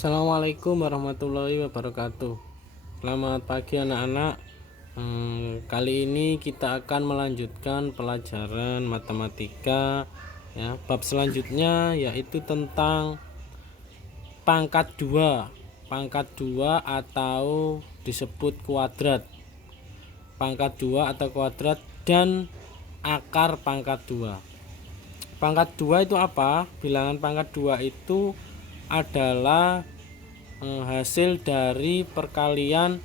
Assalamualaikum warahmatullahi wabarakatuh. Selamat pagi anak-anak. Kali ini kita akan melanjutkan pelajaran matematika ya. Bab selanjutnya yaitu tentang pangkat 2. Pangkat 2 atau disebut kuadrat. Pangkat 2 atau kuadrat dan akar pangkat 2. Pangkat 2 itu apa? Bilangan pangkat 2 itu adalah hasil dari perkalian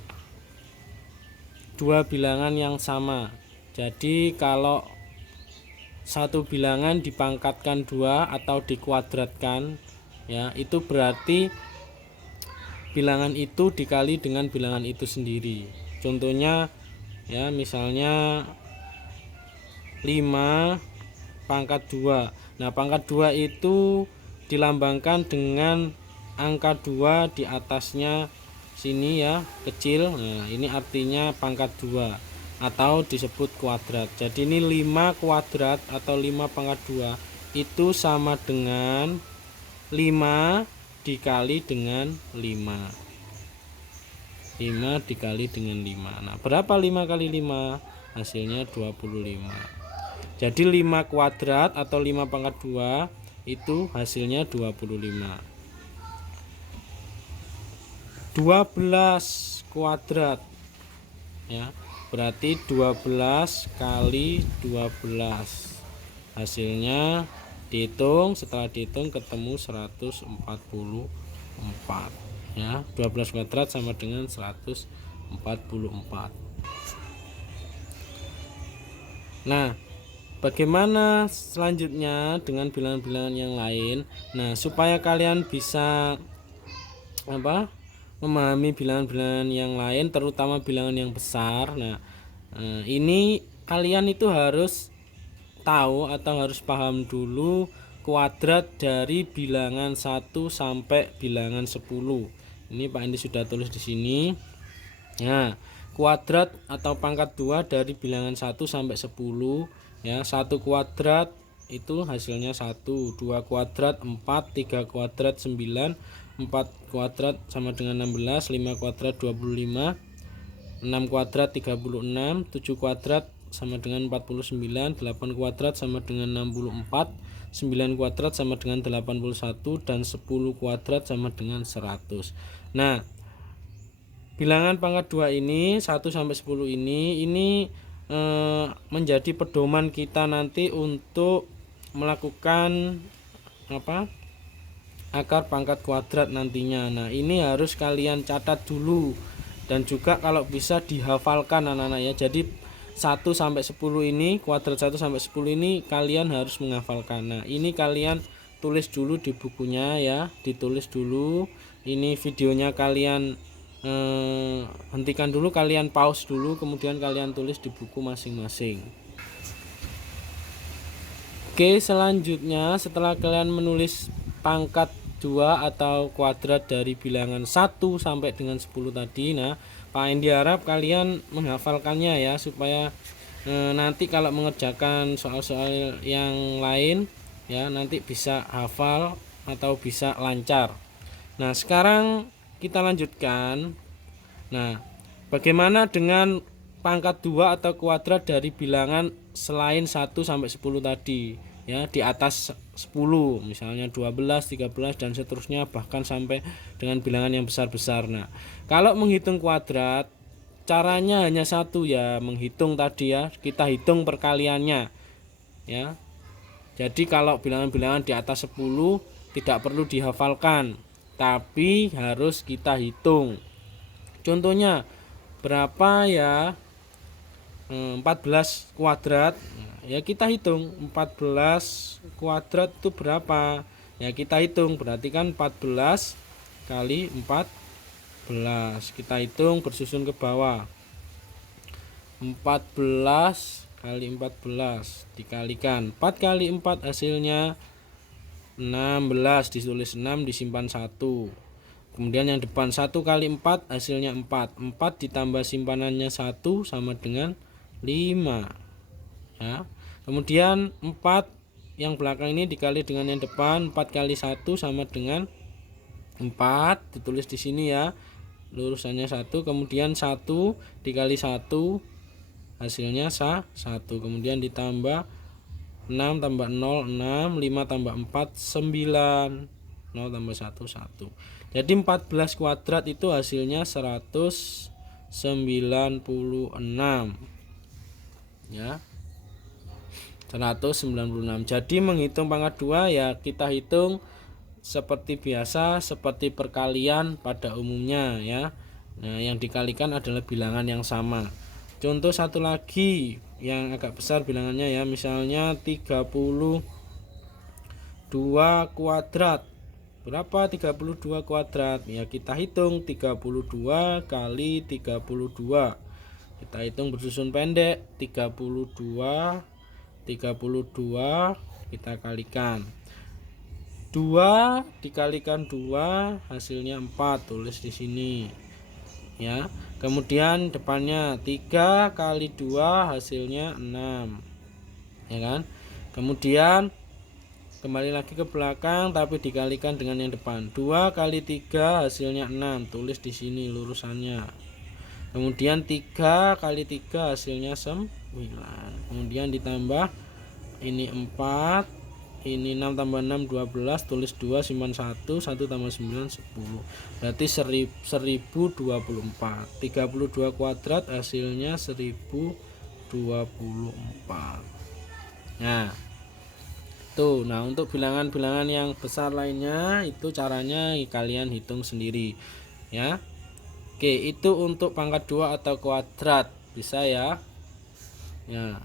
dua bilangan yang sama. Jadi kalau satu bilangan dipangkatkan 2 atau dikuadratkan ya, itu berarti bilangan itu dikali dengan bilangan itu sendiri. Contohnya ya, misalnya 5 pangkat 2. Nah, pangkat 2 itu dilambangkan dengan angka 2 di atasnya sini ya, kecil. Nah, ini artinya pangkat 2 atau disebut kuadrat. Jadi ini 5 kuadrat atau 5 pangkat 2 itu sama dengan 5 dikali dengan 5. 5 dikali dengan 5. Nah, berapa 5 kali 5? Hasilnya 25. Jadi 5 kuadrat atau 5 pangkat 2 itu hasilnya 25. 12 kuadrat ya, berarti 12 kali 12. Hasilnya dihitung, setelah dihitung ketemu 144 ya. 12 kuadrat sama dengan 144. Nah, bagaimana selanjutnya dengan bilangan-bilangan yang lain? Nah, supaya kalian bisa memahami bilangan-bilangan yang lain, terutama bilangan yang besar. Nah, ini kalian itu harus tahu atau harus paham dulu kuadrat dari bilangan 1 sampai bilangan 10. Ini Pak Andi sudah tulis di sini. Nah, kuadrat atau pangkat 2 dari bilangan 1 sampai 10 ya. 1 kuadrat itu hasilnya 1, 2 kuadrat 4, 3 kuadrat 9, 4 kuadrat sama dengan 16, 5 kuadrat 25, 6 kuadrat 36, 7 kuadrat sama dengan 49, 8 kuadrat sama dengan 64, 9 kuadrat sama dengan 81, dan 10 kuadrat sama dengan 100. Nah, bilangan pangkat 2 ini 1 sampai 10 ini menjadi pedoman kita nanti untuk melakukan akar pangkat kuadrat nantinya. Nah, ini harus kalian catat dulu dan juga kalau bisa dihafalkan anak-anak ya. Jadi 1 sampai 10 ini, kuadrat 1 sampai 10 ini kalian harus menghafalkan. Nah, ini kalian tulis dulu di bukunya ya, ditulis dulu. Ini videonya kalian hentikan dulu, kalian pause dulu, kemudian kalian tulis di buku masing-masing. Oke, selanjutnya setelah kalian menulis pangkat 2 atau kuadrat dari bilangan 1 sampai dengan 10 tadi, nah Pak Endi harap kalian menghafalkannya ya, supaya nanti kalau mengerjakan soal-soal yang lain ya, nanti bisa hafal atau bisa lancar. Nah, sekarang kita lanjutkan. Nah, bagaimana dengan pangkat 2 atau kuadrat dari bilangan selain 1 sampai 10 tadi ya, di atas 10, misalnya 12, 13 dan seterusnya, bahkan sampai dengan bilangan yang besar-besar. Nah, kalau menghitung kuadrat caranya hanya satu ya, menghitung tadi ya, kita hitung perkaliannya ya. Jadi kalau bilangan-bilangan di atas 10 tidak perlu dihafalkan, tapi harus kita hitung. Contohnya berapa ya, 14 kuadrat. Ya kita hitung 14 kuadrat itu berapa. Ya kita hitung, berarti kan 14 kali 14. Kita hitung bersusun ke bawah. 14 kali 14 dikalikan 4 kali 4 hasilnya 16, ditulis 6, disimpan 1. Kemudian yang depan 1 kali 4 hasilnya 4. 4 ditambah simpanannya 1 sama dengan 5 ya. Kemudian 4 yang belakang ini dikali dengan yang depan, 4 kali 1 sama dengan 4 ditulis di sini ya, lurusannya 1, kemudian 1 dikali 1 hasilnya 1, kemudian ditambah 6 tambah 0 6, 5 tambah 4 9, 0 tambah 1 1. Jadi 14 kuadrat itu hasilnya 196 ya, 196. Jadi menghitung pangkat 2 ya kita hitung seperti biasa, seperti perkalian pada umumnya ya. Nah, yang dikalikan adalah bilangan yang sama. Contoh satu lagi yang agak besar bilangannya ya, misalnya 32 kuadrat. Berapa 32 kuadrat? Ya kita hitung 32 kali 32. Kita hitung bersusun pendek, 32 kita kalikan. 2 dikalikan 2 hasilnya 4, tulis di sini ya. Kemudian depannya 3 kali 2 hasilnya 6 ya kan. Kemudian kembali lagi ke belakang tapi dikalikan dengan yang depan. 2 kali 3 hasilnya 6, tulis di sini lurusannya. Kemudian 3 kali 3 hasilnya 9. Kemudian ditambah ini 4, ini 6 tambah 6 12, tulis 2 simpan 1, 1 tambah 9 10. Berarti 1024. 32 kuadrat hasilnya 1024. Nah, tuh. Nah, untuk bilangan-bilangan yang besar lainnya itu caranya kalian hitung sendiri ya. Oke, itu untuk pangkat 2 atau kuadrat bisa ya. Ya.